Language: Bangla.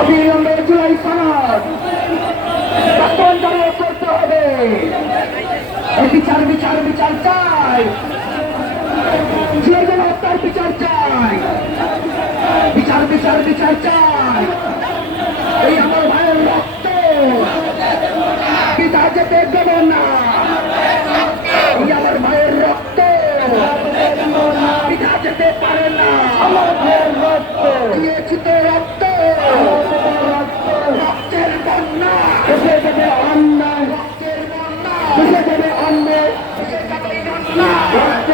অবিলম্বে জুলাই সনদ বাস্তবায়ন করতে হবে বিচার বিচার বিচার চাই যে হত্যার বিচার চাই বিচার বিচার বিচার চাই। এই আমার ভাইয়ের রক্ত। পিতা যেতে দেব না। এই আমার ভাইয়ের রক্ত। পিতা যেতে পারে না। দিয়েছি তো রক্ত। রক্তের বন্যা। এসে দেবে অন্যায়। রক্তের বন্যা। এসে দেবে অন্যায়। এসে রক্ত